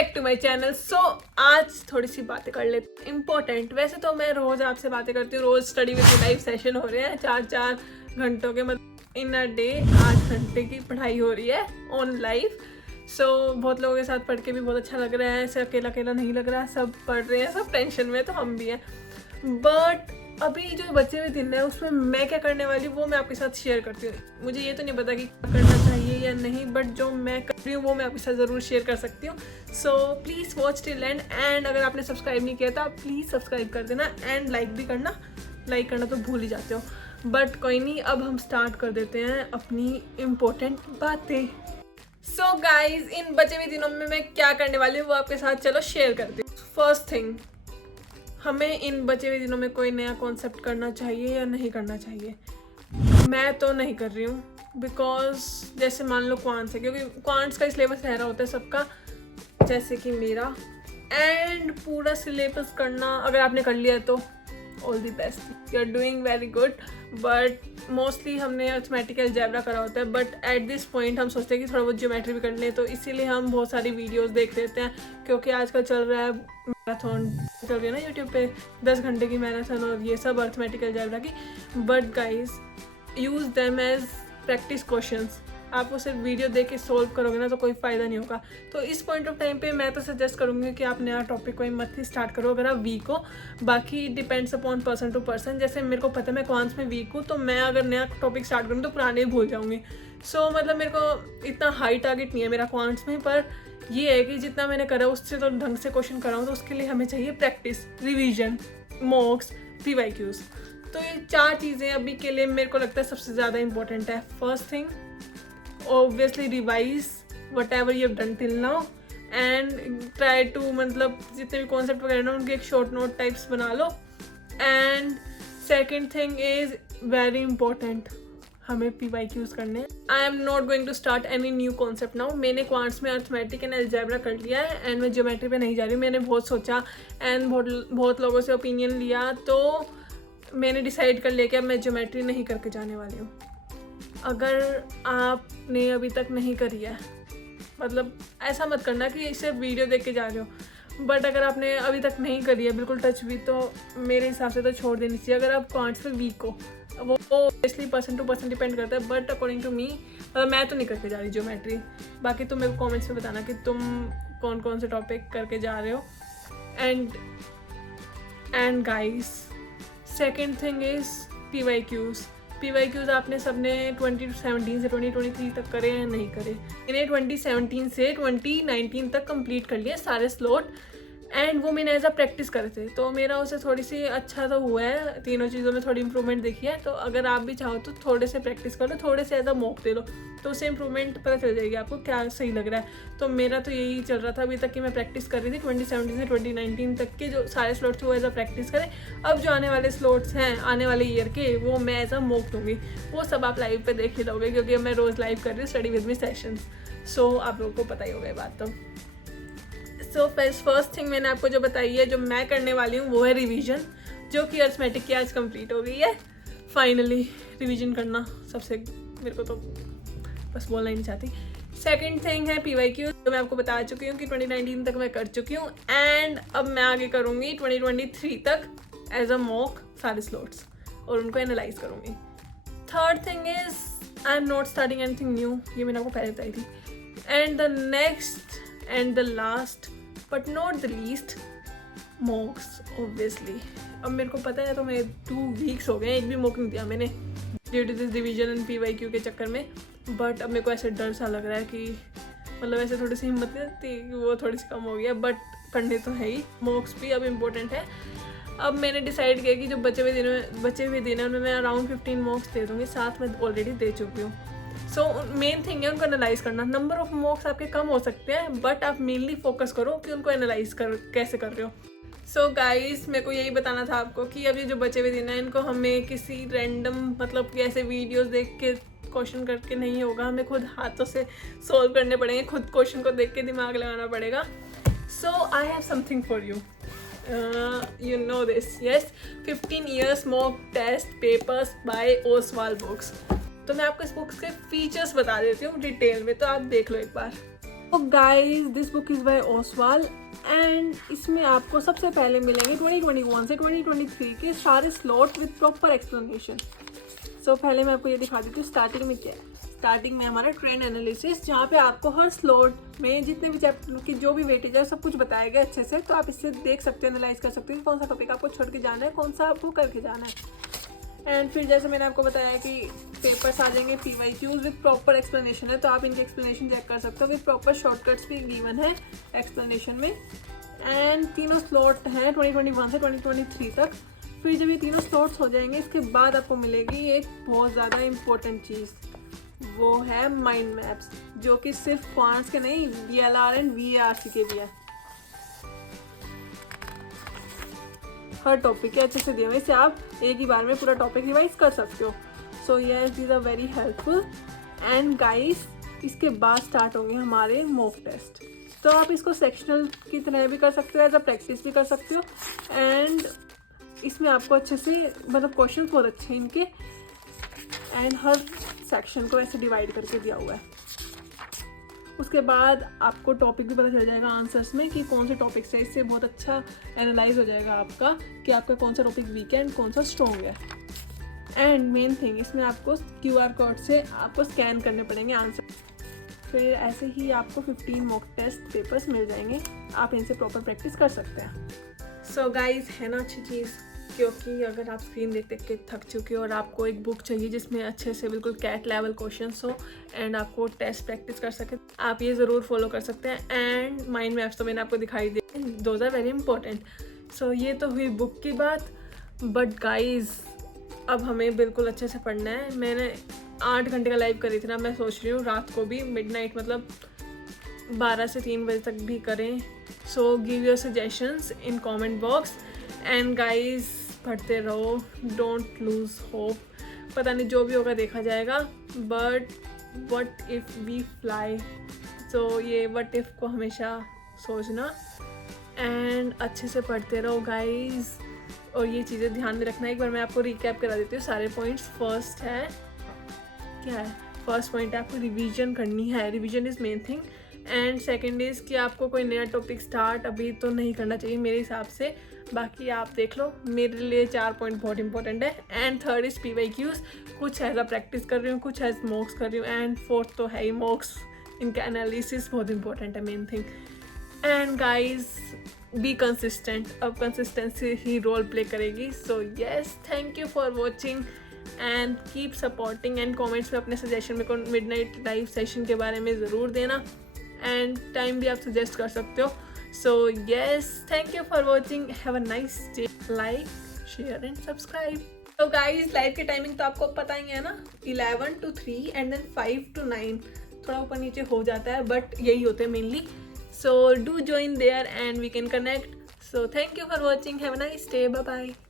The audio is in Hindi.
Back to my channel. So आज थोड़ी सी बातें कर लेते हैं इम्पोर्टेंट। वैसे तो मैं रोज़ आपसे बातें करती हूँ, रोज़ स्टडी विद लाइव सेशन हो रहे हैं 4-4 घंटों के, मतलब इन अ डे 8 घंटे की पढ़ाई हो रही है ऑन लाइव। सो बहुत लोगों के साथ पढ़ के भी बहुत अच्छा लग रहा है, ऐसे अकेला अकेला नहीं लग रहा, सब पढ़ रहे हैं, सब टेंशन में, तो हम भी हैं। बट अभी जो बचे हुए दिन है उसमें मैं क्या करने वाली हूँ वो मैं आपके साथ शेयर करती हूँ। मुझे ये तो नहीं पता कि करना चाहिए या नहीं, बट जो मैं कर रही हूँ वो मैं आपके साथ ज़रूर शेयर कर सकती हूँ। So please watch till and. And अगर आपने सब्सक्राइब नहीं किया तो आप प्लीज़ सब्सक्राइब कर देना एंड लाइक भी करना। लाइक करना तो भूल ही जाते हो, बट कोई नहीं, अब हम स्टार्ट कर देते हैं अपनी इम्पोर्टेंट बातें। सो गाइज, इन बचे हुए दिनों में मैं क्या करने वाली हूँ वो आपके साथ चलो शेयर करती हूँ। फर्स्ट थिंग, हमें इन बचे हुए दिनों में कोई नया कॉन्सेप्ट करना चाहिए या नहीं करना चाहिए। मैं तो नहीं कर रही हूँ, बिकॉज जैसे मान लो क्वांट्स है, क्योंकि क्वांट्स का सिलेबस रह रहा होता है सबका, जैसे कि मेरा। एंड पूरा सिलेबस करना अगर आपने कर लिया तो all the best, you are doing very good. But mostly हमने अर्थमेटिक अलजेब्रा करा होता है, बट एट दिस पॉइंट हम सोचते हैं कि थोड़ा बहुत ज्योमेट्री भी कर लें, तो इसीलिए हम बहुत सारी वीडियोस देख लेते हैं, क्योंकि आजकल चल रहा है मैराथन, चल रही है ना यूट्यूब पे 10 घंटे की मैराथन और ये सब अर्थमेटिक अलजेब्रा की। But guys, use them as practice questions. आप वो सिर्फ वीडियो देख के सोल्व करोगे ना तो कोई फ़ायदा नहीं होगा। तो इस पॉइंट ऑफ टाइम पे मैं तो सजेस्ट करूँगी कि आप नया टॉपिक कोई मत ही स्टार्ट करो अगर आप वीक हो। बाकी depends upon person to person. जैसे मेरे को पता है मैं क्वांट्स में वीक हूँ, तो मैं अगर नया टॉपिक स्टार्ट करूँ तो पुराने भूल जाऊँगी। सो मतलब मेरे को इतना हाई टारगेट नहीं है मेरा क्वांट्स में, पर ये है कि जितना मैंने करा उससे तो ढंग से क्वेश्चन कराऊँ, तो उसके लिए हमें चाहिए प्रैक्टिस, रिविजन, मॉक्स, PYQs। तो ये 4 चीज़ें अभी के लिए मेरे को लगता है सबसे ज़्यादा इंपॉर्टेंट है। First thing, obviously revise whatever you have done till now and try to, मतलब जितने भी कॉन्सेप्ट वगैरह ना उनके एक शॉर्ट नोट टाइप्स बना लो। And second thing is very important, हमें PYQs करने हैं। I am not going to start any new concept now. मैंने क्वांट्स में अर्थमेटिक एंड अलजेब्रा कर लिया है एंड मैं ज्योमेट्री पे नहीं जा रही हूँ। मैंने बहुत सोचा एंड बहुत लोगों से ओपिनियन लिया, तो मैंने डिसाइड कर लिया कि अब मैं ज्योमेट्री नहीं करके जाने वाली हूँ। अगर आपने अभी तक नहीं करी है, मतलब ऐसा मत करना कि सिर्फ वीडियो देख के जा रहे हो, बट अगर आपने अभी तक नहीं करी है बिल्कुल टच भी, तो मेरे हिसाब से तो छोड़ देनी चाहिए। अगर आप क्वांट्स में वीक हो, वो obviously person to person depend करता है, बट अकॉर्डिंग टू मी मतलब मैं तो नहीं करके जा रही ज्योमेट्री। बाकी तुम मेरे को कॉमेंट्स में बताना कि तुम कौन कौन से टॉपिक करके जा रहे हो। And guys, second thing is PYQs आपने सबने 2017 से 2023 तक करे या नहीं करे। इन्हें 2017 से 2019 तक कंप्लीट कर लिया सारे स्लॉट, एंड वो मैंने एज अ प्रैक्टिस करे थे, तो मेरा उसे थोड़ी सी अच्छा तो हुआ है, तीनों चीज़ों में थोड़ी इंप्रूवमेंट देखी है। तो अगर आप भी चाहो तो थोड़े से प्रैक्टिस कर लो, थोड़े से एज अ मॉक दे लो, तो उससे इंप्रूवमेंट पता चल जाएगी आपको क्या सही लग रहा है। तो मेरा तो यही चल रहा था अभी तक कि मैं प्रैक्टिस कर रही थी 2017 से 2019 तक के जो सारे स्लॉट्स थे वो एज अ प्रैक्टिस करें। अब जो आने वाले स्लॉट्स हैं आने वाले ईयर के, वो मैं एज अ मॉक दूँगी, वो सब आप लाइव पे देख ही लोगे, क्योंकि मैं रोज़ लाइव कर रही हूँ स्टडी विद मी सेशंस। सो आप लोगों को पता ही होगा ये बात। तो सो फर्स्ट थिंग मैंने आपको जो बताई है, जो मैं करने वाली हूँ वो है रिवीजन, जो कि अर्थमेटिक की आज कंप्लीट हो गई है। फाइनली रिवीजन करना सबसे, मेरे को तो बस बोलना ही नहीं चाहती। सेकंड थिंग है PYQ, जो मैं आपको बता चुकी हूँ कि 2019 तक मैं कर चुकी हूँ, एंड अब मैं आगे करूँगी 2023 तक एज अ मॉक सारे स्लॉट्स और उनको एनालाइज करूँगी। Third thing is I am not starting anything new, ये मैंने आपको पहले बताई थी। And the next and the last but not the least, मॉक्स obviously. अब मेरे को पता है तो मैं 2 वीक्स हो गए, एक भी मॉक नहीं दिया मैंने due to this revision and PYQ के चक्कर में। बट अब मेरे को ऐसे डर सा लग रहा है कि मतलब ऐसे थोड़ी सी हिम्मत नहीं होती कि वो थोड़ी सी कम हो गई है, बट करने तो है ही। मॉक्स भी अब इम्पोर्टेंट है। अब मैंने डिसाइड किया कि जो बचे हुए दिन है उनमें मैं अराउंड 15 मॉक्स दे दूँगी, 7 मैं ऑलरेडी दे चुकी हूँ। सो मेन थिंग है उनको एनालाइज करना। नंबर ऑफ मॉक्स आपके कम हो सकते हैं, बट आप मेनली फोकस करो कि उनको एनालाइज कैसे कर रहे हो। सो गाइस, मेरे को यही बताना था आपको कि अब ये जो बचे हुए दिन हैं इनको हमें किसी रैंडम, मतलब कि ऐसे वीडियोस देख के क्वेश्चन करके नहीं होगा, हमें खुद हाथों से सोल्व करने पड़ेंगे, खुद क्वेश्चन को देख के दिमाग लगाना पड़ेगा। So I have something for you, you know this, yes, 15 years mock test papers by Oswald Books। तो मैं आपको इस बुक्स के फीचर्स बता देती हूँ डिटेल में, तो आप देख लो एक बार। तो guys this book is by Oswal and इसमें आपको सबसे पहले मिलेंगे 2021 से 2023 के सारे स्लॉट विद प्रॉपर एक्सप्लेनेशन। सो पहले मैं आपको ये दिखा देती हूँ स्टार्टिंग में क्या है। स्टार्टिंग में हमारा ट्रेंड एनालिसिस, जहाँ पे आपको हर स्लॉट में जितने भी चैप्टर की जो भी वेटेज है सब कुछ बताया गया अच्छे से, तो आप इससे देख सकते हो, एनालाइज कर सकते हो कौन सा टॉपिक आपको छोड़ के जाना है, कौन सा आपको करके जाना है। एंड फिर जैसे मैंने आपको बताया कि पेपर्स आ जाएंगे PYQs विद प्रॉपर एक्सप्लेनेशन है, तो आप इनके एक्सप्लेनेशन चेक कर सकते हो, विद प्रॉपर शॉर्टकट्स भी गिवन है एक्सप्लेनेशन में। एंड तीनों स्लॉट हैं 2021 से 2023 तक। फिर जब ये तीनों स्लॉट्स हो जाएंगे इसके बाद आपको मिलेगी एक बहुत ज़्यादा इम्पोर्टेंट चीज़, वो है माइंड मैप्स, जो कि सिर्फ क्वांट्स के नहीं VLR एंड VARC के भी है। हर टॉपिक के अच्छे से दिए हुए, इससे आप एक ही बार में पूरा टॉपिक रिवाइज कर सकते हो। So yes these are very helpful. And guys इसके बाद स्टार्ट होंगे हमारे मॉक टेस्ट, तो आप इसको सेक्शनल की तरह भी कर सकते हो, एज अ प्रैक्टिस भी कर सकते हो। एंड इसमें आपको अच्छे से मतलब क्वेश्चन बहुत अच्छे हैं इनके, एंड हर सेक्शन को ऐसे डिवाइड करके दिया हुआ है। उसके बाद आपको टॉपिक भी पता चल जाएगा आंसर्स में कि कौन से टॉपिक से, इससे बहुत अच्छा एनालाइज हो जाएगा आपका कि आपका कौन सा टॉपिक वीक है एंड कौन सा स्ट्रॉन्ग है। एंड मेन थिंग इसमें आपको QR कोड से आपको स्कैन करने पड़ेंगे आंसर। फिर ऐसे ही आपको 15 मॉक टेस्ट पेपर्स मिल जाएंगे, आप इनसे प्रॉपर प्रैक्टिस कर सकते हैं। सो गाइज है ना अच्छी चीज़, क्योंकि अगर आप स्क्रीन देख देख के थक चुके हो और आपको एक बुक चाहिए जिसमें अच्छे से बिल्कुल कैट लेवल क्वेश्चंस हो एंड आपको टेस्ट प्रैक्टिस कर सके, आप ये ज़रूर फॉलो कर सकते हैं। एंड माइंड मैप्स तो मैंने आपको दिखाई दी, दोज आर वेरी इंपॉर्टेंट। सो ये तो हुई बुक की बात, बट गाइज अब हमें बिल्कुल अच्छे से पढ़ना है। मैंने 8 घंटे का लाइव करी थी ना, मैं सोच रही हूँ रात को भी मिडनाइट मतलब 12 से 3 बजे तक भी करें। So give your suggestions in comment box and guys पढ़ते रहो, डोंट लूज होप। पता नहीं जो भी होगा देखा जाएगा, but what if we fly, so ये व्हाट इफ़ को हमेशा सोचना एंड अच्छे से पढ़ते रहो गाइज। और ये चीज़ें ध्यान में रखना। एक बार मैं आपको रिकैप करा देती हूँ सारे पॉइंट्स। फर्स्ट है क्या है, फर्स्ट पॉइंट है आपको रिवीजन करनी है, revision is main thing. And second is कि आपको कोई नया टॉपिक स्टार्ट अभी तो नहीं करना चाहिए मेरे हिसाब से, बाकी आप देख लो, मेरे लिए 4 पॉइंट बहुत इंपॉर्टेंट है। एंड थर्ड इज़ PYQs, कुछ एज अ प्रैक्टिस कर रही हूँ, कुछ एज मॉक्स कर रही हूँ। एंड फोर्थ तो है ही मॉक्स, इनका एनालिसिस बहुत इंपॉर्टेंट है, main thing. And guys be consistent, अब कंसिस्टेंसी ही रोल प्ले करेगी। So yes, thank you for watching and keep supporting. And comments में अपने सजेशन में को मिडनाइट लाइव सेशन के बारे में ज़रूर देना, एंड टाइम भी आप सजेस्ट कर सकते हो। So yes, thank you for watching, have a nice day, like share and subscribe. तो गाइज लाइव की टाइमिंग तो आपको पता ही है ना, 11 to 3 एंड देन 5 to 9, थोड़ा ऊपर नीचे हो जाता है बट यही होते हैं mainly. So do join there and we can connect. So thank you for watching. Have a nice day. Bye bye.